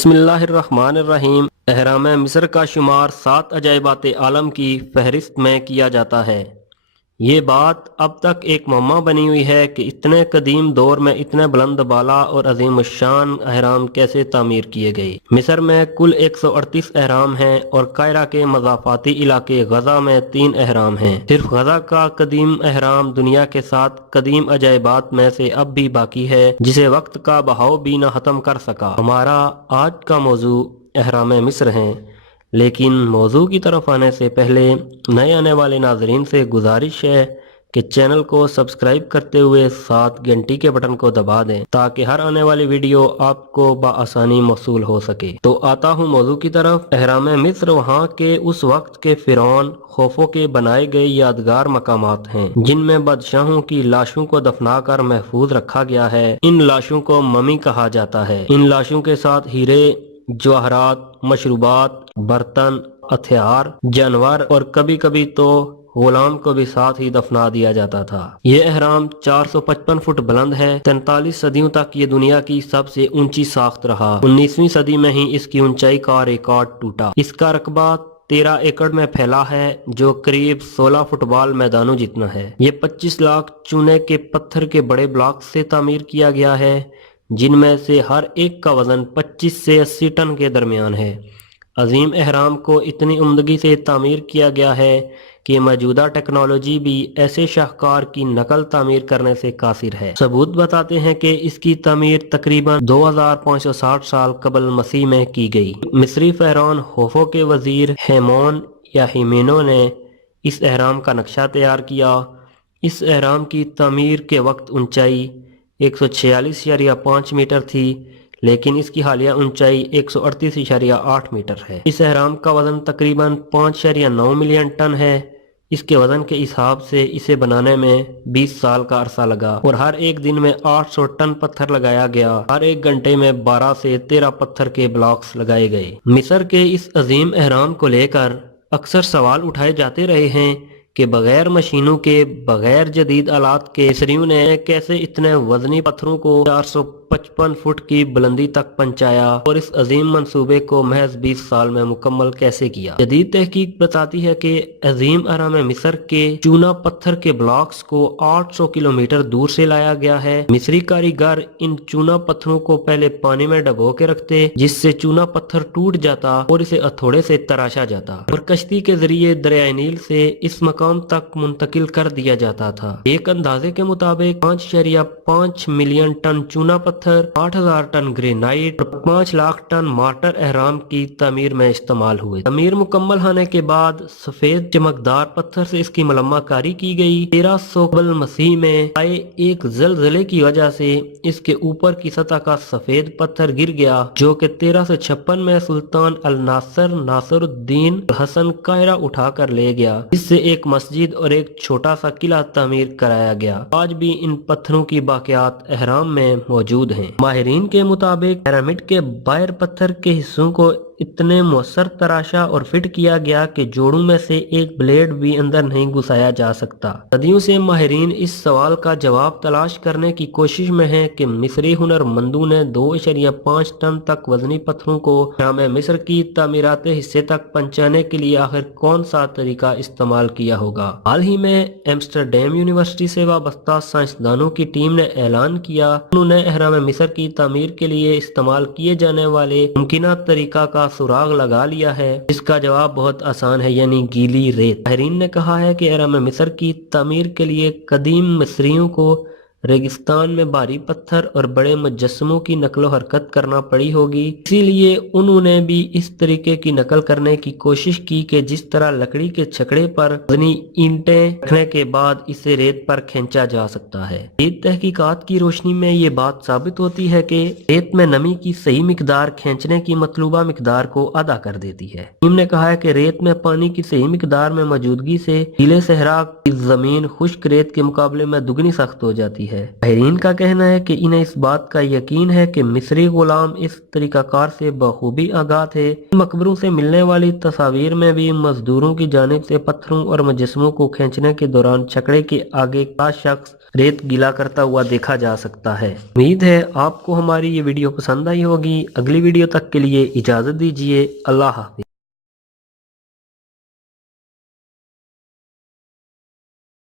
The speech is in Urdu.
بسم اللہ الرحمن الرحیم۔ اہرام مصر کا شمار 7 عجائبات عالم کی فہرست میں کیا جاتا ہے۔ یہ بات اب تک ایک معمہ بنی ہوئی ہے کہ اتنے قدیم دور میں اتنے بلند بالا اور عظیم الشان اہرام کیسے تعمیر کیے گئے۔ مصر میں کل 138 اہرام ہیں اور قاہرہ کے مضافاتی علاقے غزہ میں 3 اہرام ہیں۔ صرف غزہ کا قدیم اہرام دنیا کے 7 قدیم عجائبات میں سے اب بھی باقی ہے، جسے وقت کا بہاؤ بھی نہ ختم کر سکا۔ ہمارا آج کا موضوع اہرام مصر ہیں، لیکن موضوع کی طرف آنے سے پہلے نئے آنے والے ناظرین سے گزارش ہے کہ چینل کو سبسکرائب کرتے ہوئے ساتھ گھنٹی کے بٹن کو دبا دیں تاکہ ہر آنے والی ویڈیو آپ کو بآسانی موصول ہو سکے۔ تو آتا ہوں موضوع کی طرف۔ اہرام مصر وہاں کے اس وقت کے فرعون خوفو کے بنائے گئے یادگار مقامات ہیں، جن میں بادشاہوں کی لاشوں کو دفنا کر محفوظ رکھا گیا ہے۔ ان لاشوں کو ممی کہا جاتا ہے۔ ان لاشوں کے ساتھ ہیرے، جواہرات، مشروبات، برتن، ہتھیار، جانور اور کبھی کبھی تو غلام کو بھی ساتھ ہی دفنا دیا جاتا تھا۔ یہ اہرام 455 فٹ بلند ہے۔ 43 صدیوں تک یہ دنیا کی سب سے اونچی ساخت رہا۔ 19ویں صدی میں ہی اس کی اونچائی کا ریکارڈ ٹوٹا۔ اس کا رقبہ 13 ایکڑ میں پھیلا ہے، جو قریب 16 فٹ بال میدانوں جتنا ہے۔ یہ 25 لاکھ چونے کے پتھر کے بڑے بلاک سے تعمیر کیا گیا ہے، جن میں سے ہر ایک کا وزن 25 سے 80 ٹن کے درمیان ہے۔ عظیم اہرام کو اتنی عمدگی سے تعمیر کیا گیا ہے کہ موجودہ ٹیکنالوجی بھی ایسے شاہکار کی نقل تعمیر کرنے سے قاصر ہے۔ ثبوت بتاتے ہیں کہ اس کی تعمیر تقریباً 2560 سال قبل مسیح میں کی گئی۔ مصری فرعون خوفو کے وزیر ہیمون یا ہیمینو نے اس اہرام کا نقشہ تیار کیا۔ اس اہرام کی تعمیر کے وقت اونچائی 146.5 میٹر تھی، لیکن اس کی حالیہ اونچائی 138.8 میٹر ہے۔ اس اہرام کا وزن تقریباً 5.9 ملین ٹن ہے۔ اس کے وزن کے حساب سے اسے بنانے میں 20 سال کا عرصہ لگا اور ہر ایک دن میں 800 ٹن پتھر لگایا گیا۔ ہر ایک گھنٹے میں 12 سے 13 پتھر کے بلاکس لگائے گئے۔ مصر کے اس عظیم اہرام کو لے کر اکثر سوال اٹھائے جاتے رہے ہیں کہ بغیر مشینوں کے، بغیر جدید آلات کے مصریوں نے کیسے اتنے وزنی پتھروں کو 455 فٹ کی بلندی تک پہنچایا اور اس عظیم منصوبے کو محض 20 سال میں مکمل کیسے کیا۔ جدید تحقیق بتاتی ہے کہ عظیم اہرام مصر کے چونا پتھر کے بلاکس کو 800 کلومیٹر دور سے لایا گیا ہے۔ مصری کاریگر ان چونا پتھروں کو پہلے پانی میں ڈبو کے رکھتے، جس سے چونا پتھر ٹوٹ جاتا اور اسے ہتھوڑے سے تراشا جاتا اور کشتی کے ذریعے دریائے نیل سے اس مقام تک منتقل کر دیا جاتا تھا۔ ایک اندازے کے مطابق 5.5 ملین ٹن چونا پتھر، 8000 ٹن گرینائٹ اور 5 لاکھ ٹن مارٹر اہرام کی تعمیر میں استعمال ہوئے۔ تعمیر مکمل ہونے کے بعد سفید چمکدار پتھر سے اس کی ملمہ کاری کی گئی۔ 1300 قبل مسیح میں آئے ایک زلزلے کی وجہ سے اس کے اوپر کی سطح کا سفید پتھر گر گیا، جو کہ 1356 میں سلطان الناصر ناصر الدین الحسن قاہرہ اٹھا کر لے گیا، جس سے ایک مسجد اور ایک چھوٹا سا قلعہ تعمیر کرایا گیا۔ آج بھی ان پتھروں کی باقیات اہرام میں موجود ہیں۔ ماہرین کے مطابق پیرامڈ کے باہر پتھر کے حصوں کو اتنے مؤثر تراشا اور فٹ کیا گیا کہ جوڑوں میں سے ایک بلیڈ بھی اندر نہیں گھسایا جا سکتا۔ صدیوں سے ماہرین اس سوال کا جواب تلاش کرنے کی کوشش میں ہیں کہ مصری ہنرمندوں نے 2.5 ٹن تک وزنی پتھروں کو اہرام مصر کی تعمیراتی حصے تک پہنچانے کے لیے آخر کون سا طریقہ استعمال کیا ہوگا۔ حال ہی میں ایمسٹرڈیم یونیورسٹی سے وابستہ سائنسدانوں کی ٹیم نے اعلان کیا انہوں نے اہرام مصر کی تعمیر کے لیے استعمال کیے جانے والے ممکنہ طریقہ کا سراغ لگا لیا ہے، جس کا جواب بہت آسان ہے، یعنی گیلی ریت۔ ماہرین نے کہا ہے کہ اہرام مصر کی تعمیر کے لیے قدیم مصریوں کو ریگستان میں بھاری پتھر اور بڑے مجسموں کی نقل و حرکت کرنا پڑی ہوگی، اسی لیے انہوں نے بھی اس طریقے کی نقل کرنے کی کوشش کی کہ جس طرح لکڑی کے چھکڑے پر وزنی اینٹیں رکھنے کے بعد اسے ریت پر کھینچا جا سکتا ہے۔ جدید تحقیقات کی روشنی میں یہ بات ثابت ہوتی ہے کہ ریت میں نمی کی صحیح مقدار کھینچنے کی مطلوبہ مقدار کو ادا کر دیتی ہے۔ ٹیم نے کہا ہے کہ ریت میں پانی کی صحیح مقدار میں موجودگی سے گیلے صحرا کی زمین خشک ریت کے مقابلے میں دگنی سخت ہو جاتی ہے۔ ہے۔ ماہرین کا کہنا ہے کہ انہیں اس بات کا یقین ہے کہ مصری غلام اس طریقہ کار سے بخوبی آگاہ تھے۔ ان مقبروں سے ملنے والی تصاویر میں بھی مزدوروں کی جانب سے پتھروں اور مجسموں کو کھینچنے کے دوران چھکڑے کے آگے کا شخص ریت گیلا کرتا ہوا دیکھا جا سکتا ہے۔ امید ہے آپ کو ہماری یہ ویڈیو پسند آئی ہوگی۔ اگلی ویڈیو تک کے لیے اجازت دیجیے۔ اللہ حافظ۔